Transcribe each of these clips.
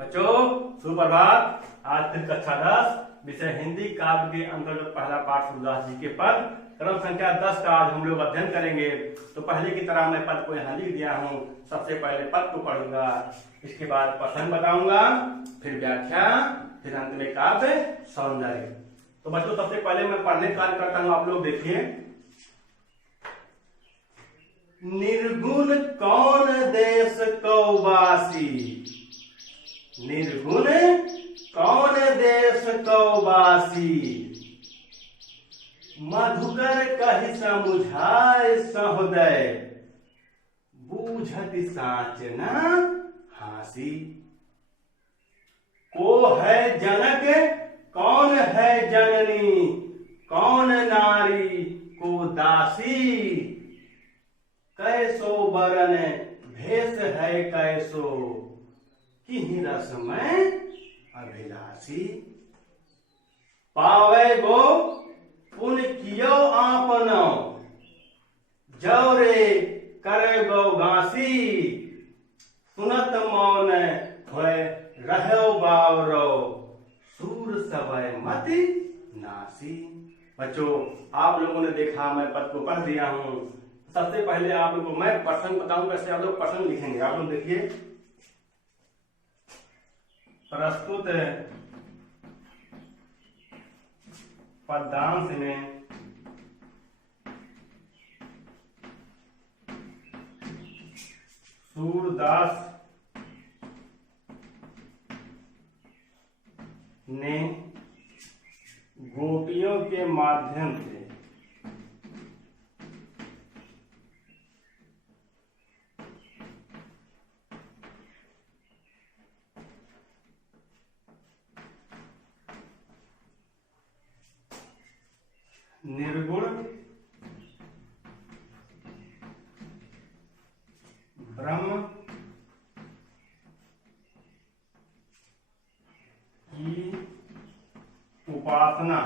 बच्चों सुप्रभात। आज फिर कक्षा 10 विषय हिंदी काव्य के अंतर्गत पहला पाठ सूरदास जी के पद क्रम संख्या 10 का आज हम लोग अध्ययन करेंगे। तो पहले की तरह मैं पद को यहाँ लिख दिया हूँ। सबसे पहले पद को पढ़ूंगा, इसके बाद प्रसंग बताऊंगा, फिर व्याख्या, फिर अंत में काव्य सौंदर्य। तो बच्चों सबसे पहले मैं पढ़ने का कार्य करता हूँ। आप लोग देखिए, निर्गुण कौन देश कौवासी, निर्गुण कौन देश कौवासी, मधुकर कहि समुझाए सहोदय, बूझत साच न हासी। को है जनक कौन है जननी, कौन नारी को दासी, कैसो बरन भेष है कैसो, किहि रस में अभिलाषी। पावे गो पुन कियो आपनो, जौरे करे गो घासी, सुनत मौन होय रहो बावरो, सूर सवय मति नासी। बच्चों आप लोगों ने देखा, मैं पद को पढ़ दिया हूं। सबसे पहले आप लोगों को मैं प्रसंग बताऊंगा, कैसे आप लोग प्रसंग लिखेंगे। आप लोग देखिए, प्रस्तुत पद्यांश में सूरदास ने गोपियों के माध्यम से निर्गुण ब्रह्म की उपासना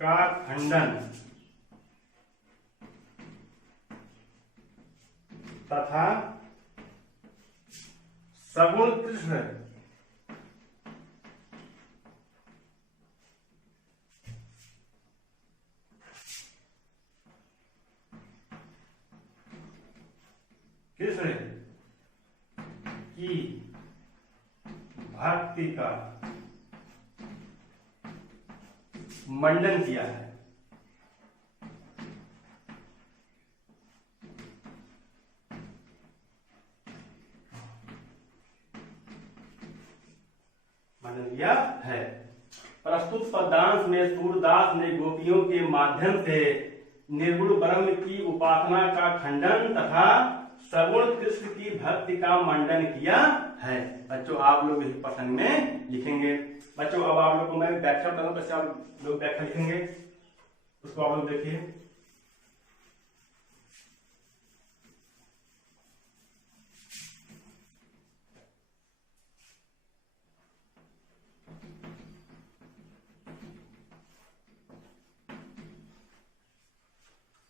का खंडन तथा सगुण कृष्ण की भक्ति का मंडन किया है। मंडन किया है। प्रस्तुत पद्यांश में सूरदास ने गोपियों के माध्यम से निर्गुण ब्रह्म की उपासना का खंडन तथा सगुण कृष्ण की भक्ति का मंडन किया है। बच्चों आप लोग इस प्रसंग में लिखेंगे। बच्चों अब आप लोग को मैं व्याख्या बताऊंगा, कैसे आप लोग व्याख्या लिखेंगे, उसको आप लोग देखिए।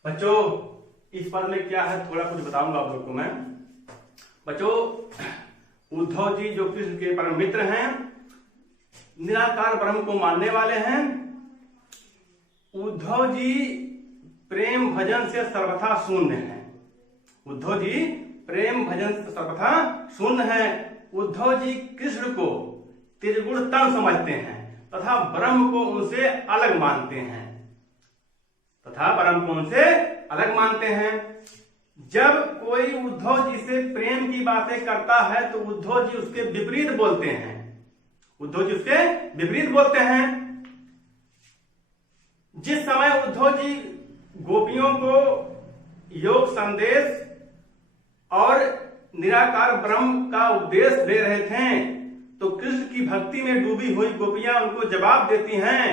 बच्चों इस पद में क्या है थोड़ा कुछ बताऊंगा आप लोग को मैं। बच्चों उद्धव जी जो कृष्ण के परम मित्र हैं, निराकार ब्रह्म को मानने वाले हैं, उद्धव जी प्रेम भजन से सर्वथा शून्य हैं। उद्धव जी प्रेम भजन से सर्वथा शून्य हैं। उद्धव जी कृष्ण को त्रिगुण तन समझते हैं तथा ब्रह्म को उनसे अलग मानते हैं, अलग मानते हैं। जब कोई उद्धव जी से प्रेम की बातें करता है तो उद्धव जी उसके विपरीत बोलते हैं, जिस समय उद्धव जी गोपियों को योग संदेश और निराकार ब्रह्म का उपदेश दे रहे थे तो कृष्ण की भक्ति में डूबी हुई गोपियां उनको जवाब देती हैं,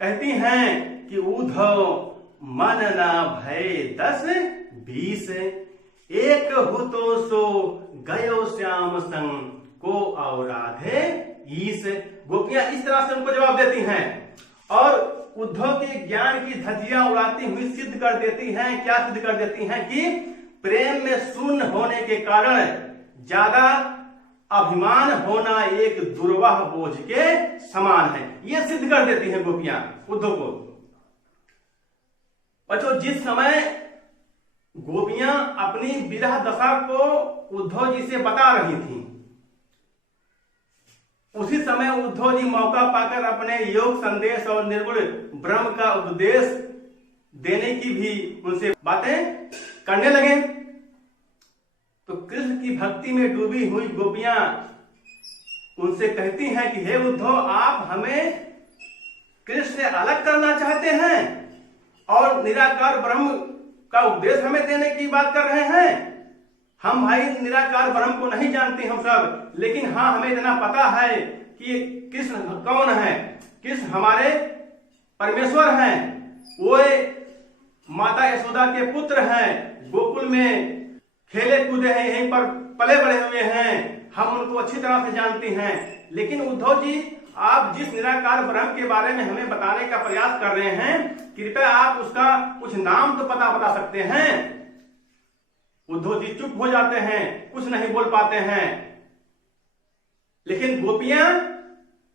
कहती हैं कि उद्धव मन ना भय 10-20, एक हो तो सो गयो श्याम संग को और राधे ईस। गोपियां इस तरह से उनको जवाब देती हैं और उद्धव के ज्ञान की धज्जियां उड़ाती हुई सिद्ध कर देती हैं। क्या सिद्ध कर देती हैं कि प्रेम में शून्य होने के कारण ज्यादा अभिमान होना एक दुर्वाह बोझ के समान है। यह सिद्ध कर देती हैं गोपियां उद्धव को। बच्चों, जिस समय गोपियां अपनी विरह दशा को उद्धव जी से बता रही थीं, उसी समय उद्धव जी मौका पाकर अपने योग संदेश और निर्गुण ब्रह्म का उपदेश देने की भी उनसे बातें करने लगे। तो कृष्ण की भक्ति में डूबी हुई गोपियां उनसे कहती हैं कि हे उद्धव, आप हमें कृष्ण से अलग करना चाहते हैं और निराकार ब्रह्म का उपदेश हमें देने की बात कर रहे हैं। हम भाई निराकार ब्रह्म को नहीं जानते हम सब, लेकिन हाँ, हमें इतना पता है कि कृष्ण कौन है। कृष्ण हमारे परमेश्वर हैं, वो माता यशोदा के पुत्र हैं, गोकुल में खेले कूदे हैं, यहीं पर पले बड़े हुए हैं, हम उनको अच्छी तरह से जानते हैं। लेकिन उद्धव जी, आप जिस निराकार ब्रह्म के बारे में हमें बताने का प्रयास कर रहे हैं, कृपया आप उसका कुछ नाम तो पता बता सकते हैं। उद्धव जी चुप हो जाते हैं, कुछ नहीं बोल पाते हैं। लेकिन गोपियां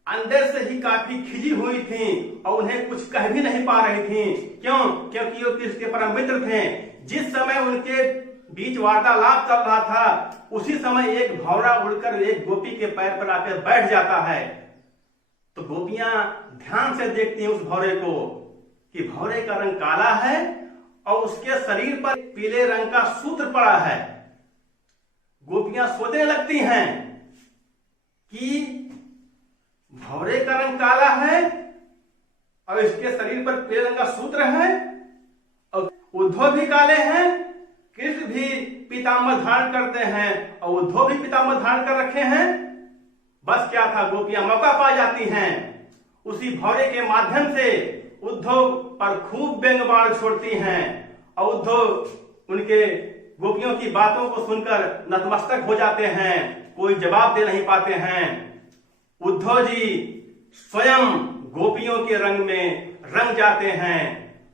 अंदर से ही काफी खिजी हुई थीं और उन्हें कुछ कह भी नहीं पा रही थीं। क्यों? क्योंकि वो कृष्ण के परम मित्र थे। जिस समय उनके बीच वार्तालाप चल रहा था, उसी समय एक भौरा उड़कर एक गोपी के पैर पर आकर बैठ जाता है। तो गोपियां ध्यान से देखती हैं उस भौरे को कि भौरे का रंग काला है और उसके शरीर पर पीले रंग का सूत्र पड़ा है। गोपियां सोचने लगती हैं कि भौरे का रंग काला है और इसके शरीर पर पीले रंग का सूत्र है और उद्धव भी काले हैं, कृष्ण भी पीताम्बर धारण करते हैं और उद्धव भी पीताम्बर धारण कर रखे हैं। बस क्या था, गोपियां मौका पा जाती हैं। उसी भौरे के माध्यम से उद्धव पर खूब व्यंग बाण छोड़ती हैं और उद्धव उनके गोपियों की बातों को सुनकर नतमस्तक हो जाते हैं, कोई जवाब दे नहीं पाते हैं। उद्धव जी स्वयं गोपियों के रंग में रंग जाते हैं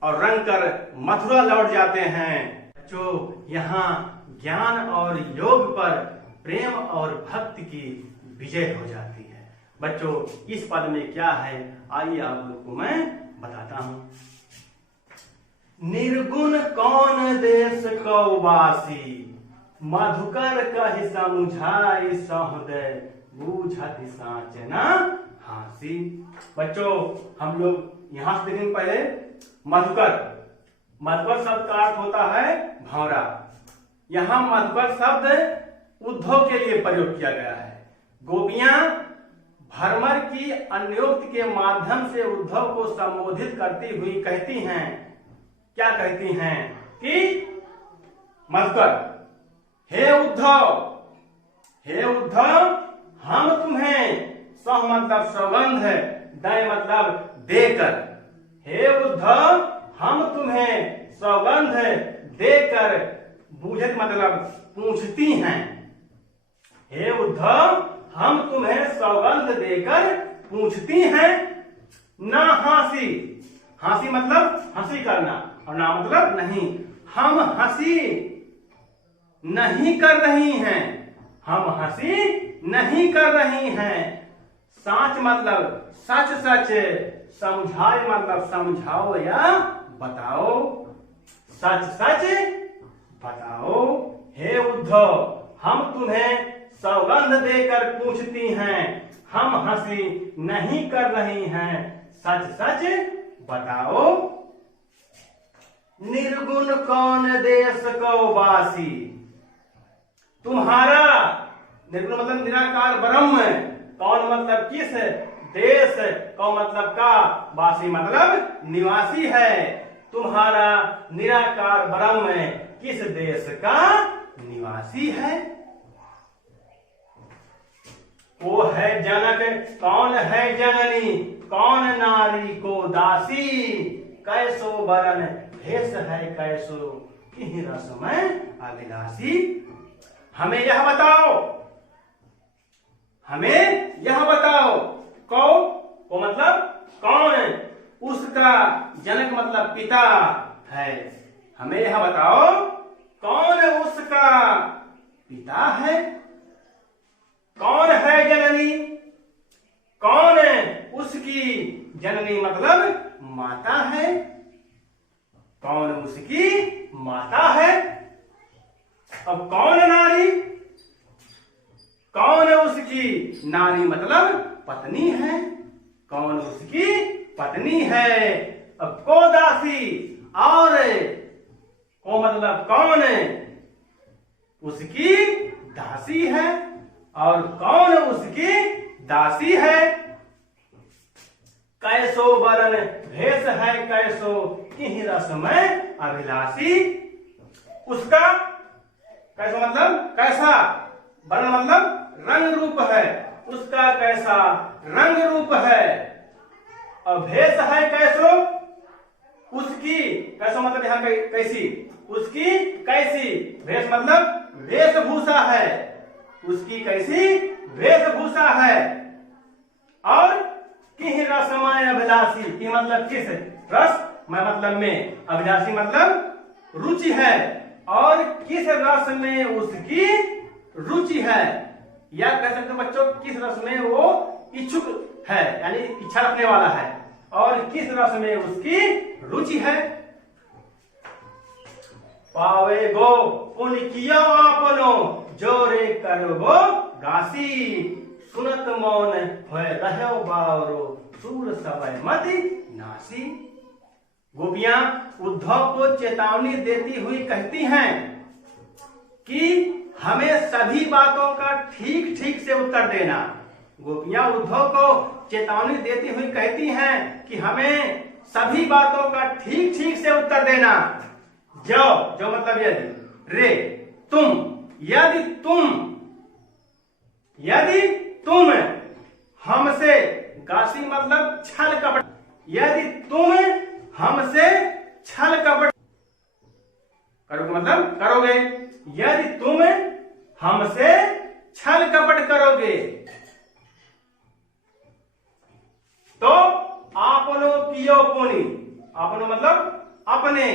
और रंग कर मथुरा लौट जाते हैं। जो यहाँ ज्ञान और योग पर प्रेम और भक्ति की विजय हो जाती है। बच्चों, इस पद में क्या है, आइए आप लोग को मैं बताता हूं। निर्गुण कौन देश को वासी, मधुकर कहि समुझाई सहृदय, बूझत साच न हासी। बच्चों, हम लोग यहां से देखेंगे पहले मधुकर। मधुकर शब्द का अर्थ होता है भौरा। यहां मधुकर शब्द उद्धव के लिए प्रयोग किया गया है। गोपियां भरमर की अन्योक्ति के माध्यम से उद्धव को संबोधित करती हुई कहती हैं, क्या कहती हैं कि मधुकर, हे उद्धव, हम तुम्हें सह मतलब सौगंध है, दय मतलब देकर, हे उद्धव, हम तुम्हें सौगंध देकर, बूझत मतलब पूछती हैं। हे उद्धव, हम तुम्हें सौगंध देकर पूछती हैं, ना हासी। हासी मतलब हंसी करना और ना मतलब नहीं। हम हंसी नहीं कर रही हैं, हम हंसी नहीं कर रही हैं। साच मतलब सच सच, समझाए मतलब समझाओ या बताओ, सच सच बताओ। हे उद्धव, हम तुम्हें सौगंध देकर पूछती हैं, हम हंसी नहीं कर रही हैं, सच सच बताओ। निर्गुण कौन देश को वासी, तुम्हारा, निर्गुण मतलब निराकार ब्रह्म, कौन मतलब किस, देश कौन मतलब का, वासी मतलब निवासी है। तुम्हारा निराकार ब्रह्म किस देश का निवासी है? वो है जनक, कौन है जननी, कौन नारी को दासी, कैसो बरन भेष है कैसो किहि रस में अभिलाषी। हमें यह बताओ, हमें यह बताओ, को मतलब कौन, उसका जनक मतलब पिता है। हमें यह बताओ कौन उसका पिता है? कौन है जननी? कौन उसकी जननी मतलब माता है? कौन उसकी माता है? अब कौन नारी? कौन उसकी नारी मतलब पत्नी है? कौन उसकी पत्नी है? अब को दासी, और को मतलब कौन उसकी दासी है, और कौन उसकी दासी है? कैसो वरन भेष है कैसो किहि रस में अभिलाषी। उसका कैसो मतलब कैसा, वर्ण मतलब रंग रूप है, उसका कैसा रंग रूप है। और भेष है कैसो, उसकी कैसो मतलब यहाँ कैसी, उसकी कैसी, भेष मतलब वेशभूषा है, उसकी कैसी वेशभूषा है। और किहि रसमय अभिलाषी, की मतलब किस, रस में मतलब में, अभिलाषी मतलब रुचि है, और किस रस में उसकी रुचि है, या कह सकते बच्चों किस रस में वो इच्छुक है, यानी इच्छा रखने वाला है, और किस रस में उसकी रुचि है। पावे गो पुण्य कियो आपनो जोरे करबो गासी, सुनत मौन होय रहो बावरो सूर समय मति नासी। गोपियां उद्धव को चेतावनी देती हुई कहती हैं कि हमें सभी बातों का ठीक ठीक से उत्तर देना। गोपियां उद्धव को चेतावनी देती हुई कहती हैं कि हमें सभी बातों का ठीक ठीक से उत्तर देना। जो जो मतलब यदि, रे तुम, यदि तुम हमसे, गासी मतलब छल कपट, यदि तुम हमसे छल कपट करोगे मतलब करोगे, यदि तुम हमसे छल कपट करोगे तो आपनो कियो पुनि, आपनो मतलब अपने,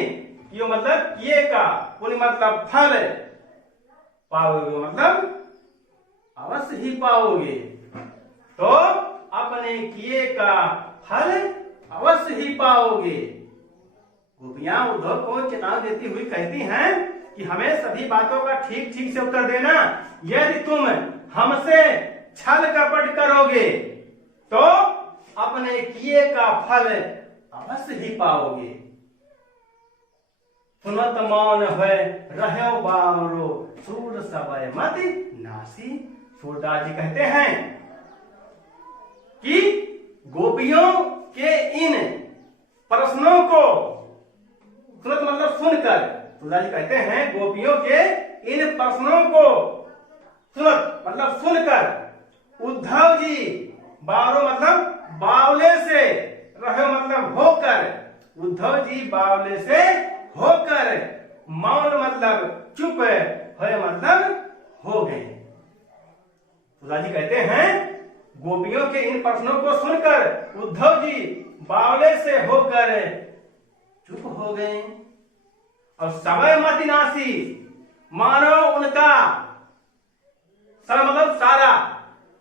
कियो मतलब किए का, पुनि मतलब फल, पाओगे मतलब अवश्य ही पाओगे, तो अपने किए का फल अवश्य ही पाओगे। गोपियां उद्धव को चेतावनी देती हुई कहती हैं कि हमें सभी बातों का ठीक ठीक से उत्तर देना। यदि तुम हमसे छल कपट करोगे तो अपने किए का फल अवश्य ही पाओगे। सुनत मौन है रहो बावरो सूर समय मति नासी। सूरदास जी कहते हैं कि गोपियों के इन प्रश्नों को, सुनत मतलब सुनकर, सूरदास जी कहते हैं गोपियों के इन प्रश्नों को सुनत मतलब सुनकर उद्धव जी, बावरो मतलब बावले से, रहो मतलब होकर, उद्धव जी बावले से होकर, मौन मतलब चुप, है मतलब हो गए। सूरदास जी कहते हैं गोपियों के इन प्रश्नों को सुनकर उद्धव जी बावले से होकर चुप हो गए, और समय मति नासी, मानो उनका, समय मतलब सारा,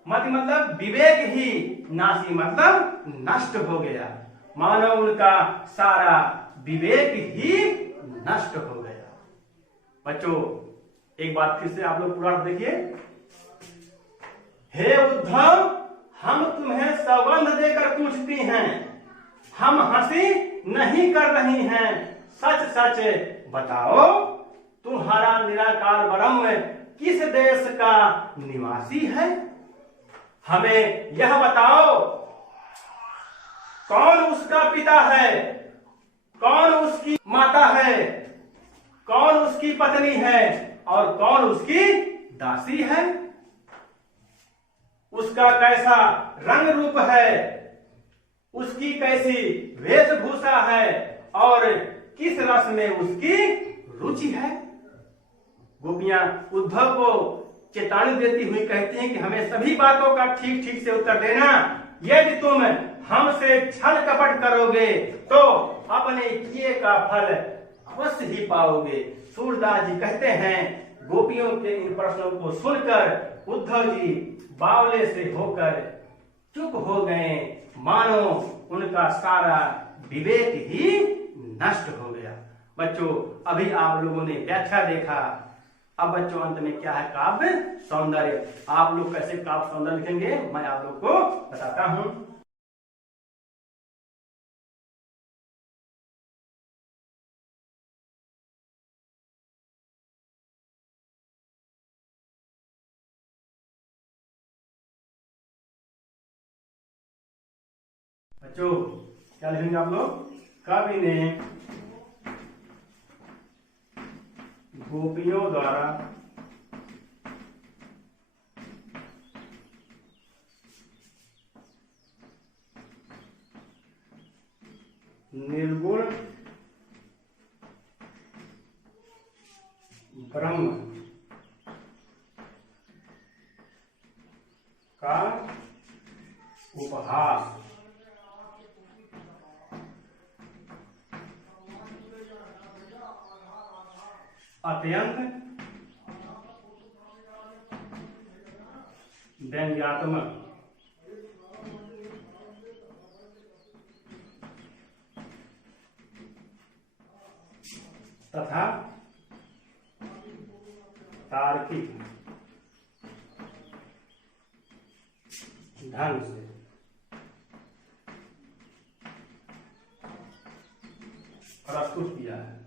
मति मतलब विवेक ही, नासी मतलब नष्ट हो गया, मानो उनका सारा विवेक ही नष्ट हो गया। बच्चों एक बात फिर से आप लोग पूरा देखिए। हे उद्धव, हम तुम्हें सौगंध देकर पूछती हैं, हम हंसी नहीं कर रही हैं, सच सच बताओ तुम्हारा निराकार ब्रह्म किस देश का निवासी है? हमें यह बताओ कौन उसका पिता है, कौन उसकी माता है, कौन उसकी पत्नी है, और कौन उसकी दासी है? उसका कैसा रंग रूप है, उसकी कैसी वेशभूषा है, और किस रस में उसकी रुचि है? गोपियां उद्धव को चेतावनी देती हुई कहती हैं कि हमें सभी बातों का ठीक ठीक से उत्तर देना। यदि तुम हमसे छल कपट करोगे तो अपने किए का फल अवश्य ही पाओगे। सूरदास जी कहते हैं, गोपियों के इन प्रश्नों को सुनकर उद्धव जी बावले से होकर चुप हो गए, मानो उनका सारा विवेक ही नष्ट हो गया। बच्चों, अभी आप लोगों ने व्याख्या देखा। अब बच्चों, अंत में क्या है? काव्य सौंदर्य। आप लोग कैसे काव्य सौंदर्य लिखेंगे, मैं आप लोग को बताता हूं। बच्चों, क्या लिखेंगे आप लोग? कवि ने गोपियों द्वारा निर्गुण ब्रह्म का उपहास अत्यंत व्यंग्यात्मक तथा तार्किक ढंग से प्रस्तुत किया है।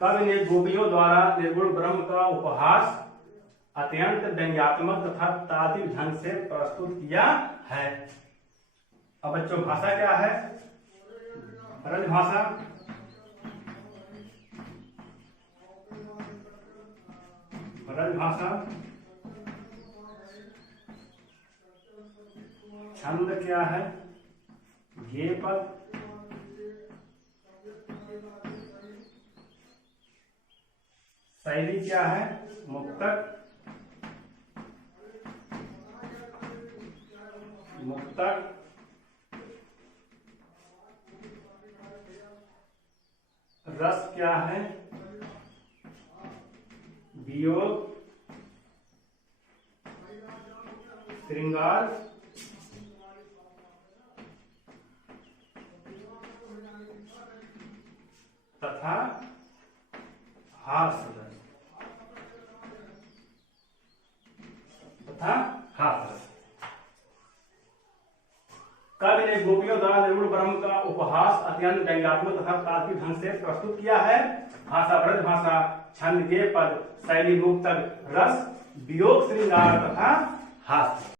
कवि ने गोपियों द्वारा निर्गुण ब्रह्म का उपहास अत्यंत व्यंग्यात्मक तथा तार्किक ढंग से प्रस्तुत किया है। अब बच्चों, भाषा क्या है? ब्रज भाषा, ब्रज भाषा। छंद क्या है? गे पद। शैली क्या है? मुक्तक, मुक्तक। रस क्या है? वियोग, श्रृंगार, तथा हास्य रस, तथा हास्य रस। कवि ने गोपियों द्वारा निर्गुण ब्रह्म का उपहास अत्यंत व्यंग्यात्मक तथा तार्किक ढंग से प्रस्तुत किया है। भाषा ब्रज भाषा, छंद गे पद, शैली मुक्तक, रस, वियोग, श्रृंगार तथा हास्य।